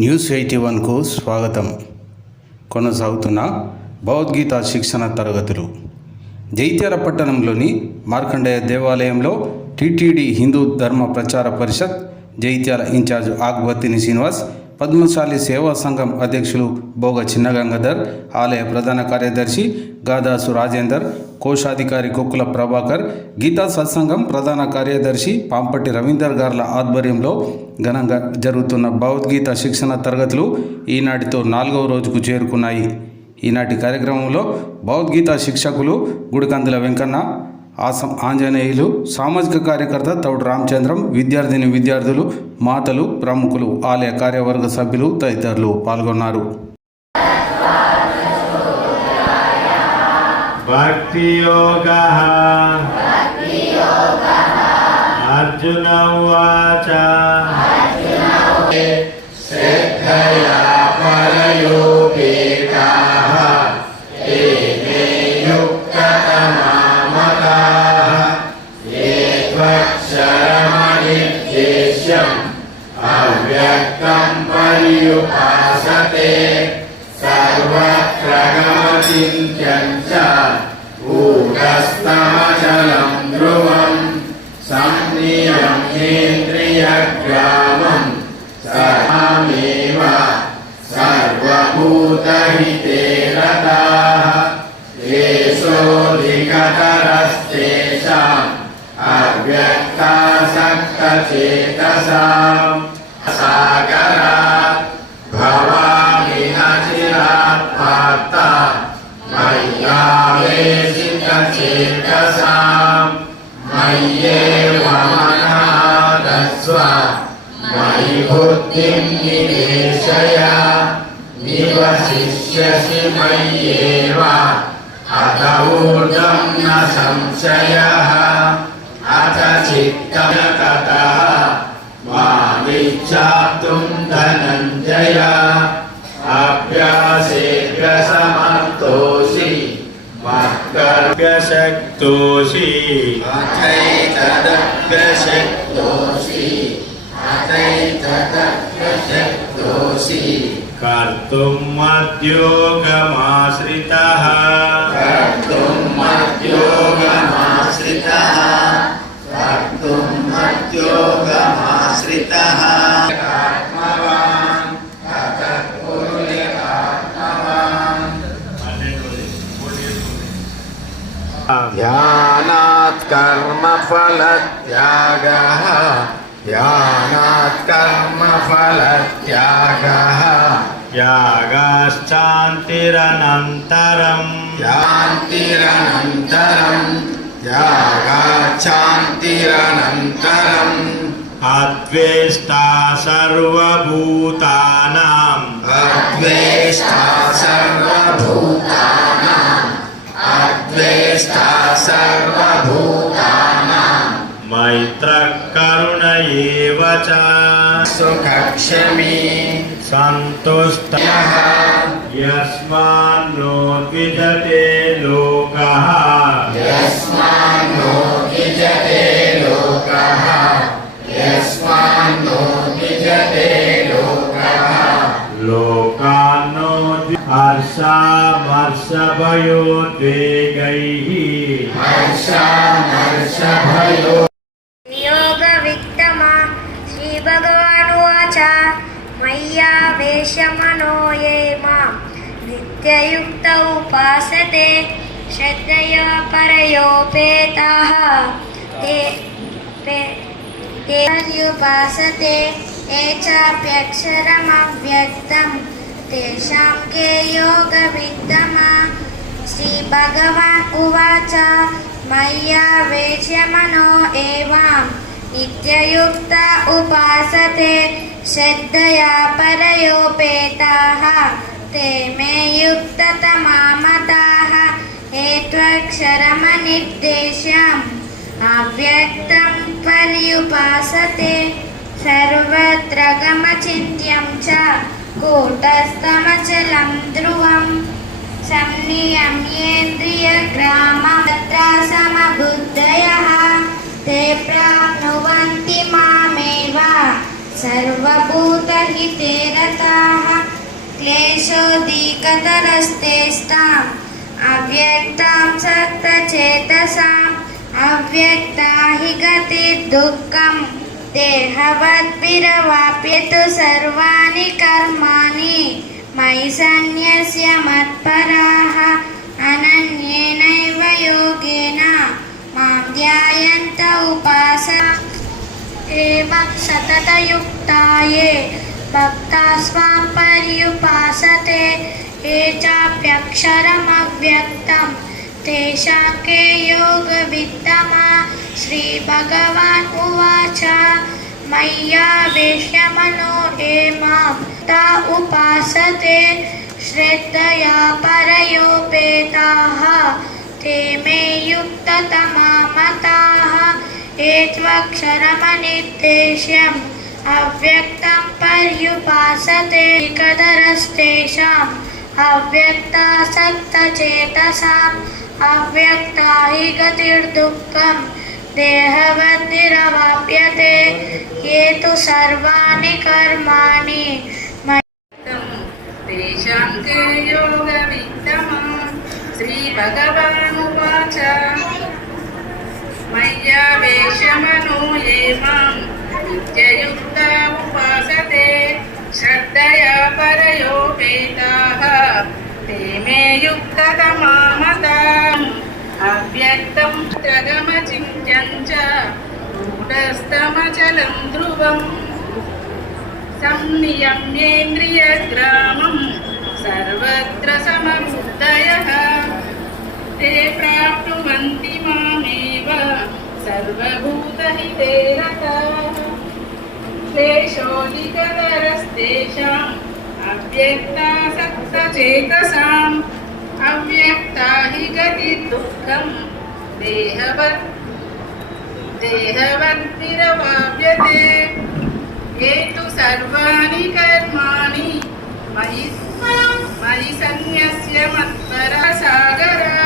న్యూస్ 81కు స్వాగతం. కొనసాగుతున్న భగవద్గీత శిక్షణ తరగతులు. జైత్యాల పట్టణంలోని మార్కండేయ దేవాలయంలో టీటీడీ హిందూ ధర్మ ప్రచార పరిషత్ జైత్యాల ఇన్ఛార్జ్ ఆగ్బత్తిని శ్రీనివాస్, పద్మశాలి సేవా సంఘం అధ్యక్షులు భోగ చిన్నగంగాధర్, ఆలయ ప్రధాన కార్యదర్శి గాదాసు రాజేందర్, కోశాధికారి కొక్కుల ప్రభాకర్, గీతా సత్సంగం ప్రధాన కార్యదర్శి పాంపట్టి రవీందర్ గార్ల ఆధ్వర్యంలో ఘనంగా జరుగుతున్న భగవద్గీత శిక్షణ తరగతులు ఈనాటితో 4వ రోజుకు చేరుకున్నాయి. ఈనాటి కార్యక్రమంలో భగవద్గీత శిక్షకులు గుడికందుల వెంకన్న, ఆంజనేయులు, సామాజిక కార్యకర్త తౌడు రామచంద్రం, విద్యార్థులు, మాతలు, ప్రముఖులు, ఆలయ కార్యవర్గ సభ్యులు తదితరులు పాల్గొన్నారు. భక్తి యోగః అర్జున ఉవాచ శ్రద్ధయా పరయోపేతాః తే మే యుక్తతమా మతాః ఏ త్వక్షరమనిర్దేశ్యం అవ్యక్తం పర్యుపాసతే సర్వత్ర గమచింత్యం చ ఊఢస్తమచలం ధ్రువం సంనియమ్యేంద్రియగ్రామం సర్వమేవ సర్వభూతహితే రతాః ఏషోధికతరస్తేషాం అవ్యక్తాసక్తచేతసాం సాగరాత్ భవామి నచిరాత్ పార్త మయ్యావేశితచేతసాం మయ్యేవ మనః దస్వ మయి బుద్ధిం నివేశయ నివసిష్యసి మయ్యేవ అత ఊర్ధ్వం న సంశయః అత చిత్తం తతః మామిచ్ఛాప్తుం ధనంజయ అభ్యాసేభ్యసమర్థోసి మత్కర్భ్యశక్తోసి అచైతదభ్యశక్తోసి కర్తుం మద్యోగమాశ్రితః ఆత్మవాన్ ధ్యానాత్ కర్మఫలత్యాగః త్యాగాశ్చాంతిరనంతరం అద్వేష్టా సర్వభూతానాం మైత్రః కరుణ ఏవ చ సుఖక్షమీ సంతుష్టః యస్మాన్నో ద్విజతే లోకః లోకాన్నో హర్షామర్షభయోద్వేగైః యోగ విత్తమా శ్రీ భగవానువాచ మయ్యావేశమనో ఏ మాం నిత్యయుక్త ఉపాసతే శ్రద్ధయా పరయోపేతాః తే పర్యుపాసతే ఏ చాప్యక్షరమవ్యక్తం తేషాం కే యోగ విత్తమా. శ్రీ భగవాన్ ఉవాచ మయ్యావేశ్యమనో ఏవాం నిత్యయుక్త ఉపాసతే శ్రద్ధయా పరయోపేతాః తే మే యుక్తతమా మతాః ఏ త్వక్షరమనిర్దేశ్యం అవ్యక్తం పర్యుపాసతే సర్వత్ర గమచింత్యం చ కూటస్థమచలం ధ్రువం సంనియమ్యేంద్రియగ్రామం తత్ర సమబుద్ధయః ते प्राप्नुवन्ति मामेव सर्वभूतहिते रताः क्लेशोऽधिकतरस्तेषाम् अव्यक्तां सक्तचेतसाम् अव्यक्ता हि गतिर्दुःखं देहवद्भिरवाप्यतु सर्वाणि कर्माणि मयि सन्न्यस्य मत्पराः अनन्येनैव योगेन मां ध्यायन्त उपासते एवं सततयुक्ता ये भक्ता स्वां पर्युपासते ये चाप्यक्षरमव्यक्तं तेषां के योगवित्तमा श्रीभगवान् उवाच मय्यावेश्य मनो ये मां ता उपासते श्रद्धया परयोपेताः ते मे युक्ततमा मताः ये त्वक्षरमनिर्देश्यम् अव्यक्तं पर्युपासते कदरस्तेषाम् अव्यक्तासक्तचेतसाम् अव्यक्ता हि गतिर्दुःखं देहवद्भिरवाप्यते ये तु सर्वाणि कर्माणि तेषां के योगवित्तमः श्रीभगवानुवाच मय्यावेश्यमनो ये मां नित्ययुक्ता उपासते श्रद्धया परयोपेताः ते मे युक्ततमा मताः अव्यक्तं त्रगमचिन्त्यं च गूढस्थमचलं ध्रुवम् संनियम्येन्द्रियग्रामं सर्वत्र समबुद्धयः ते प्राप्नुवन्ति मामेव सर्वभूतहिते रताः क्लेशोऽधिकतरस्तेषाम् अव्यक्तासक्तचेतसाम् अव्यक्ता हि गतिर्दुःखं देहवद्भिरवाप्यते ये तु सर्वाणि कर्माणि मयि सन्न्यस्य मत्परा सागरा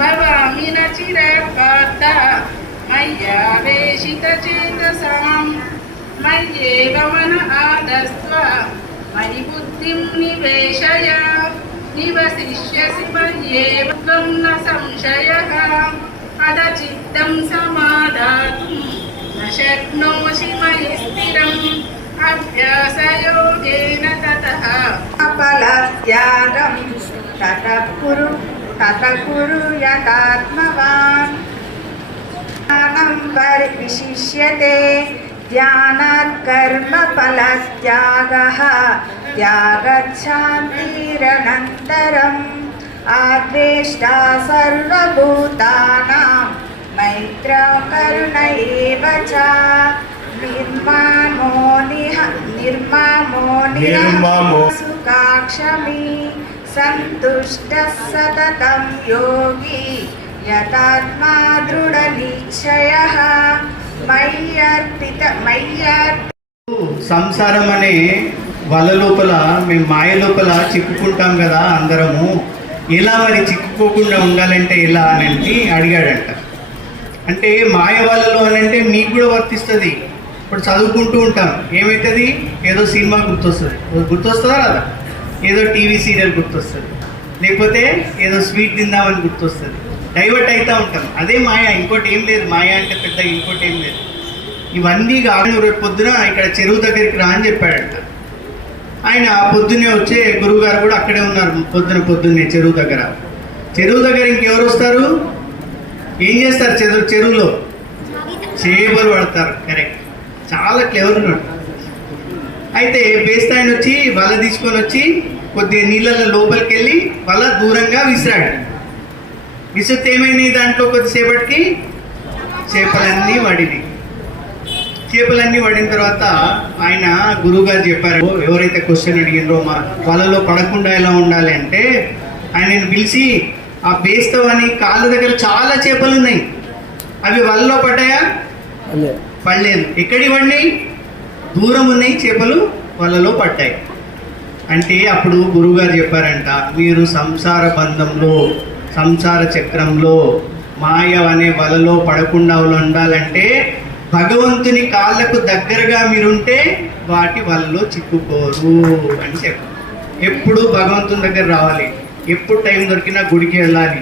भवामि न चिरात् पार्थ मय्यावेशितचेतसाम् मय्येव मन आदस्त्व मयि बुद्धिं निवेशय निवसिष्यसि मय्येव त्वं न संशयः अदचित्तं समादातुं न शक्नोषि मयि स्थिरम् अभ्यासयोगेन ततः फलत्यागं ततः कुरु यतात्मवान् ज्ञानं परिविशिष्यते ध्यानात् कर्मफलत्यागः त्यागच्छान्तिरनन्तरम् आद्वेष्टा सर्वभूतानां मैत्र करुण एव च निर्ममो सुखाक्षमी सन्तुष्टः सततं योगी यतात्मा दृढनिश्चयः సంసారం అనే వల లోపల మేము మాయ లోపల చిక్కుకుంటాం కదా అందరము. ఎలా మరి చిక్కుకోకుండా ఉండాలంటే ఎలా అని అడిగాడంట. అంటే మాయ వలలో అని అంటే మీకు కూడా వర్తిస్తుంది. ఇప్పుడు చదువుకుంటూ ఉంటాం, ఏమవుతుంది, ఏదో సినిమా గుర్తొస్తుందా కదా, ఏదో టీవీ సీరియల్ గుర్తొస్తుంది, లేకపోతే ఏదో స్వీట్ తిందామని గుర్తొస్తుంది, డైవర్ట్ అవుతూ ఉంటాం. అదే మాయ, ఇంకోటి ఏం లేదు. మాయ అంటే పెద్ద ఇంకోటి ఏం లేదు. ఇవన్నీ కాదు. రేపు పొద్దున ఇక్కడ చెరువు దగ్గరికి రా అని చెప్పాడంట. ఆయన పొద్దున్నే వచ్చే గురువుగారు కూడా అక్కడే ఉన్నారు. పొద్దున్నే చెరువు దగ్గర ఇంకెవరు వస్తారు, ఏం చేస్తారు, చెరువులో చేపలు పడతారు. కరెక్ట్, చాలా క్లెవర్ ఉన్నాడు. అయితే బేస్తాయన వచ్చి వల తీసుకొని వచ్చి కొద్దిగా నీళ్ళ లోపలికి వెళ్ళి వల దూరంగా విసిరాడు. విసిరితే ఏమైంది, దాంట్లో కొద్దిసేపటికి చేపలన్నీ పడిన తర్వాత ఆయన గురువుగారు చెప్పారు, ఎవరైతే క్వశ్చన్ అడిగినరో మా వలలో పడకుండా ఎలా ఉండాలి అంటే, ఆయనను పిలిచి ఆ బేస్తవని కాళ్ళ దగ్గర చాలా చేపలు ఉన్నాయి, అవి వలలో పడ్డాయా, పడలేదు. ఎక్కడి పడినాయి, దూరం ఉన్నాయి చేపలు, వలలో పడ్డాయి. అంటే అప్పుడు గురువుగారు చెప్పారంట, మీరు సంసార బంధంలో, సంసార చక్రంలో, మాయ అనే వలలో పడకుండా ఉండాలంటే భగవంతుని కాళ్ళకు దగ్గరగా మీరుంటే వాటి వలలో చిక్కుకోరు అని చెప్పారు. ఎప్పుడు భగవంతుని దగ్గర రావాలి, ఎప్పుడు టైం దొరికినా గుడికి వెళ్ళాలి.